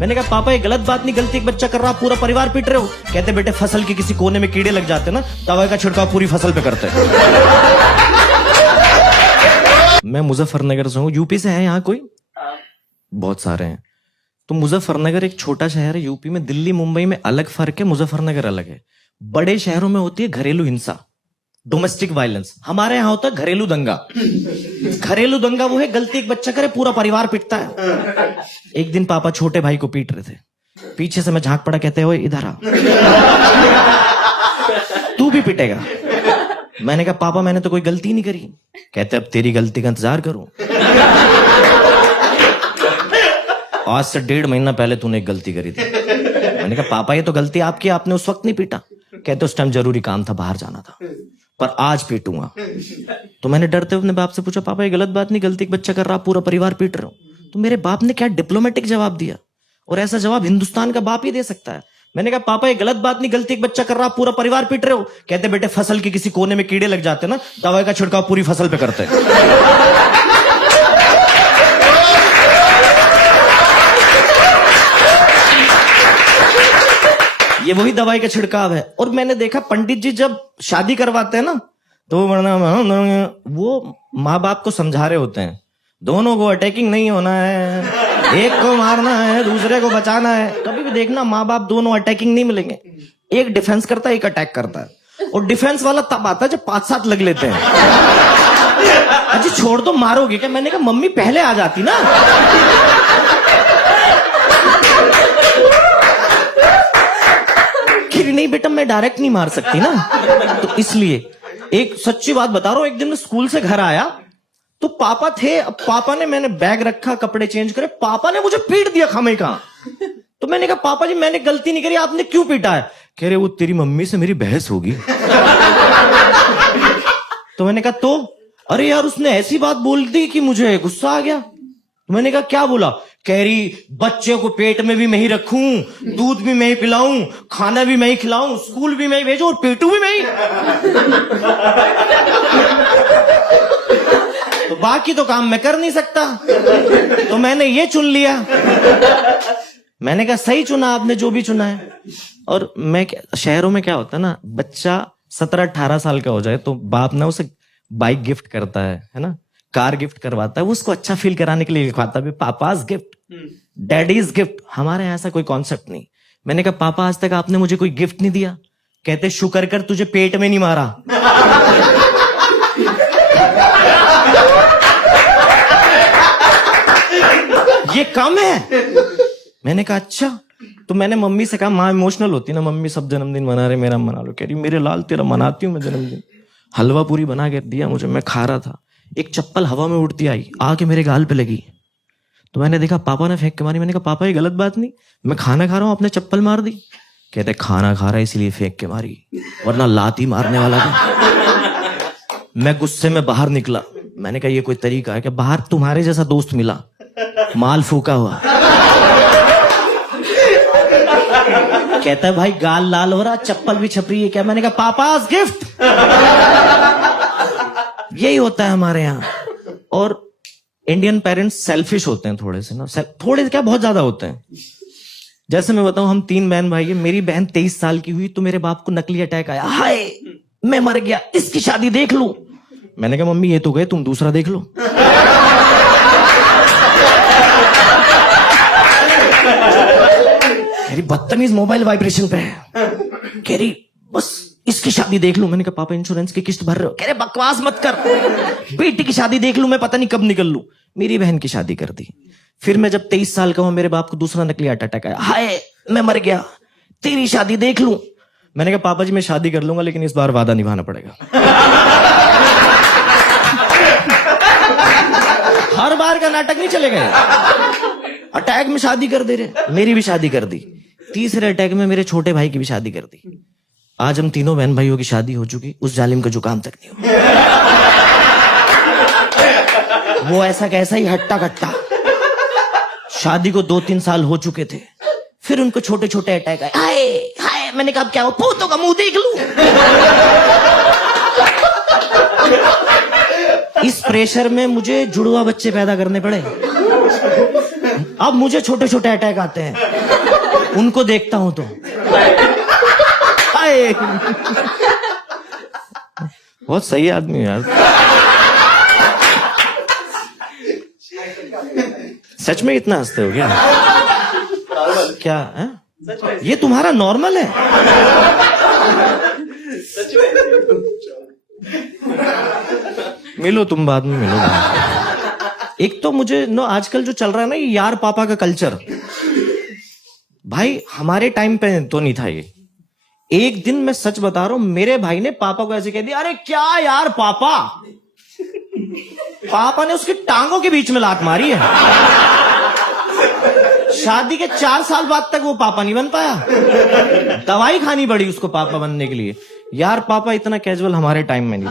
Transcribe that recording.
मैंने कहा पापा ये गलत बात नहीं, गलती एक बच्चा कर रहा, पूरा परिवार पीट रहे हो। कहते बेटे फसल के किसी कोने में कीड़े लग जाते ना, दवाई का छिड़काव पूरी फसल पे करते हैं। मैं मुजफ्फरनगर से हूँ, यूपी से है यहाँ कोई? बहुत सारे हैं। तो मुजफ्फरनगर एक छोटा शहर है यूपी में। दिल्ली मुंबई में अलग फर्क है, मुजफ्फरनगर अलग है। बड़े शहरों में होती है घरेलू हिंसा, डोमेस्टिक वायलेंस। हमारे यहाँ होता है घरेलू दंगा। घरेलू दंगा वो है गलती एक बच्चा करे पूरा परिवार पिटता है। एक दिन पापा छोटे भाई को पीट रहे थे, पीछे से मैं झांक पड़ा, कहते हुए इधर आ, तू भी पिटेगा। मैंने कहा पापा मैंने तो कोई गलती नहीं करी। कहते अब तेरी गलती का इंतजार करूं। आज से 1.5 महीना पहले तूने एक गलती करी थी। मैंने कहा पापा ये तो गलती आपकी, आपने उस वक्त नहीं पीटा। कहते उस टाइम जरूरी काम था, बाहर जाना था, पर आज पीटूंगा। तो मैंने डरते हुए अपने बाप से पूछा पापा ये गलत बात नहीं, गलती एक बच्चा कर रहा, पूरा परिवार पीट रहा हूं। तो मेरे बाप ने क्या डिप्लोमेटिक जवाब दिया, और ऐसा जवाब हिंदुस्तान का बाप ही दे सकता है। मैंने कहा पापा ये गलत बात नहीं, गलती एक बच्चा कर रहा, पूरा परिवार पीट रहे हो। कहते बेटे फसल के किसी कोने में कीड़े लग जाते ना, दवाई का छिड़काव पूरी फसल पे करते हैं। ये वही दवाई का छिड़काव है। और मैंने देखा पंडित जी जब शादी करवाते हैं ना, तो वो माँ बाप को समझा रहे होते हैं, दोनों को अटैकिंग नहीं होना है, एक को मारना है, दूसरे को बचाना है। कभी भी देखना माँ बाप दोनों अटैकिंग नहीं मिलेंगे, एक डिफेंस करता है, एक अटैक करता है। और डिफेंस वाला तब आता है जब 5-7 लग लेते हैं। अजी छोड़ दो, मारोगे क्या? मैंने कहा मम्मी पहले आ जाती ना। नहीं बेटा मैं डायरेक्ट नहीं मार सकती ना, तो इसलिए। एक सच्ची बात बता रहा हूं, एक दिन मैं स्कूल से घर आया तो पापा थे। अब पापा ने, मैंने बैग रखा, कपड़े चेंज करे, पापा ने मुझे पीट दिया खामे का। तो मैंने कहा पापा जी मैंने गलती नहीं करी, आपने क्यों पीटा है? कह रहे वो तेरी मम्मी से मेरी बहस होगी। तो मैंने कहा तो? अरे यार उसने ऐसी बात बोल दी कि मुझे गुस्सा आ गया। तो मैंने कहा क्या बोला? कह रही बच्चे को पेट में भी मैं ही रखूं, दूध भी मैं ही पिलाऊं, खाना भी मैं ही खिलाऊं, स्कूल भी मैं ही भेजूं और पेटू भी मैं ही। तो बाकी तो काम मैं कर नहीं सकता, तो मैंने ये चुन लिया। मैंने कहा सही चुना आपने, जो भी चुना है। और मैं शहरों में क्या होता है ना, बच्चा 17-18 साल का हो जाए तो बाप ना उसे बाइक गिफ्ट करता है ना, कार गिफ्ट करवाता है, वो उसको अच्छा फील कराने के लिए लिखवाता है पापाज गिफ्ट, डैडीज गिफ्ट। हमारे यहाँ ऐसा कोई कॉन्सेप्ट नहीं। मैंने कहा पापा आज तक आपने मुझे कोई गिफ्ट नहीं दिया। कहते शुक्र कर तुझे पेट में नहीं मारा। ये कम है। मैंने कहा अच्छा। तो मैंने मम्मी से कहा, माँ इमोशनल होती ना, मम्मी सब जन्मदिन मना रहे, मेरा मना लो। कह रही मेरे लाल तेरा मनाती हूँ मैं जन्मदिन। हलवा पूरी बना के दिया मुझे, मैं खा रहा था, एक चप्पल हवा में उड़ती आई, आके मेरे गाल पे लगी। तो मैंने देखा पापा ने फेंक के मारी। मैंने कहा पापा ये गलत बात नहीं, मैं खाना खा रहा हूं, आपने चप्पल मार दी। कहते खाना खा रहा है इसलिए फेंक के मारी, वरना लात ही मारने वाला था। मैं गुस्से में बाहर निकला। मैंने कहा ये कोई तरीका है कि बाहर तुम्हारे जैसा दोस्त मिला, माल फूका हुआ। कहता है भाई गाल लाल हो रहा, चप्पल भी छप रही है क्या? मैंने कहा पापाज गिफ्ट। यही होता है हमारे यहाँ। और इंडियन पेरेंट्स सेल्फिश होते हैं थोड़े से ना, थोड़े क्या बहुत ज्यादा होते हैं। जैसे मैं बताऊं, हम 3 बहन भाई हैं। मेरी बहन 23 साल की हुई तो मेरे बाप को नकली अटैक आया, हाय मैं मर गया, इसकी शादी देख लूं। मैंने कहा मम्मी ये तो गए, तुम दूसरा देख लो। मेरी बदतमीज मोबाइल वाइब्रेशन पे है। कह रही बस इसकी शादी देख लूं। मैंने कहा पापा इंश्योरेंस की किस्त भर रहे हो? कह रहे बकवास मत कर, बेटी की शादी देख लूं, मैं पता नहीं कब निकल लूं। मेरी बहन की शादी कर दी। फिर मैं जब 23 साल का हुआ, मेरे बाप को दूसरा नकली हार्ट अटैक आया, हाय मैं मर गया, तेरी शादी देख लूं। मैंने कहा पापा जी मैं शादी कर लूंगा, लेकिन इस बार वादा निभाना पड़ेगा। हर बार का नाटक नहीं चलेगा। अटैक में शादी कर दे रहे, मेरी भी शादी कर दी। तीसरे अटैक में मेरे छोटे भाई की भी शादी कर दी। आज हम तीनों बहन भाइयों की शादी हो चुकी, उस जालिम का जुकाम तक नहीं हुआ। वो ऐसा कैसा ही हट्टा कट्टा। शादी को 2-3 साल हो चुके थे, फिर उनको छोटे छोटे अटैक आए। हाय हाय, मैंने कहा क्या हो, भूतों का मुंह देख लूं। इस प्रेशर में मुझे जुड़वा बच्चे पैदा करने पड़े। अब मुझे छोटे छोटे अटैक आते हैं उनको देखता हूं तो। हाय, बहुत सही आदमी है यार। सच में इतना हंसते हो क्या? क्या है? ये तुम्हारा नॉर्मल है? मिलो तुम, बाद में मिलो। एक तो मुझे नो आजकल जो चल रहा है ना, ये यार पापा का कल्चर, भाई हमारे टाइम पे तो नहीं था ये। एक दिन मैं सच बता रहा हूं, मेरे भाई ने पापा को ऐसे कह दिया, अरे क्या यार पापा। पापा ने उसकी टांगों के बीच में लात मारी है। शादी के 4 साल बाद तक वो पापा नहीं बन पाया, दवाई खानी पड़ी उसको पापा बनने के लिए। यार पापा इतना कैजुअल हमारे टाइम में नहीं।